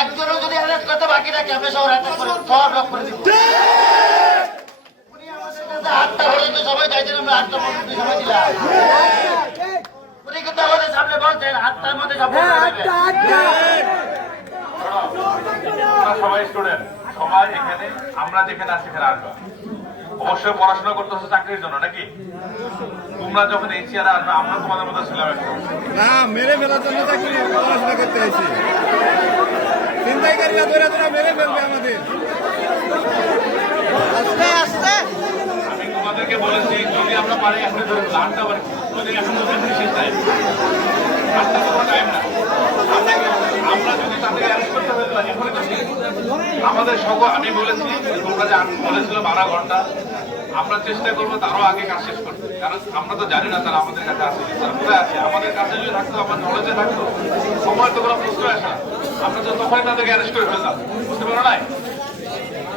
একজনও যদি অ্যারেস্ট করতে বাকি থাকে আমরা সব অ্যাটাক করে সব ব্লক করে দিব। উনি আমাদের কাছে 8টা পর্যন্ত সময় চাইছেন, আমরা 8টা পর্যন্ত সময় দিলাম। উনি কিন্তু আমাদের সামনে বলছেন 8টার মধ্যে সব সবাই স্টুডেন্ট, সবাই এখানে আমরা যেখানে আছি সেখানে আসবা। অবশ্যই পড়াশোনা করতে হচ্ছে চাকরির জন্য নাকি? তোমরা যখন এই চেয়ারে আসবে আমরা তোমাদের মধ্যে ছিলাম না, মেরে ফেলার জন্য চাকরি পড়াশোনা করতে হয়েছে। চিন্তাইকারীরা ধরে ধরে মেরে ফেলবে আমাদের। আমি তোমাদেরকে বলেছি যদি আমরা পারি এখন ধরে 8টা বারে যদি এখন শেষ টাইম 8টা কোনো টাইম না। আমরা যদি তাদেরকে অ্যারেস্ট করতে পারি এখনই তো ঠিক। আমাদের সকল আমি বলেছি তোমরা যে বলেছিল 12 ঘন্টা, আমরা চেষ্টা করবো তারও আগে কাজ শেষ করতে, কারণ আমরা তো জানি না তারা আমাদের কাছে আছে, তারা কোথায় আছে। আমাদের কাছে যদি থাকতো, আমার নলেজে থাকতো, সময় তো কোনো প্রশ্ন আসা, আমরা তো তখনই তাদেরকে অ্যারেস্ট করে ফেলতাম। বুঝতে পারো নাই?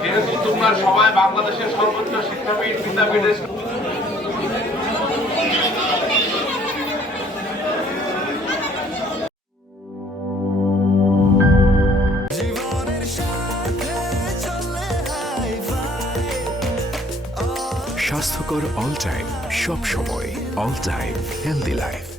যেহেতু তোমরা সবাই বাংলাদেশের সর্বোচ্চ শিক্ষাপীঠ বিদ্যাপীঠের স্বাস্থ্যকর অল টাইম, সব সময় অল টাইম হেলদি লাইফ।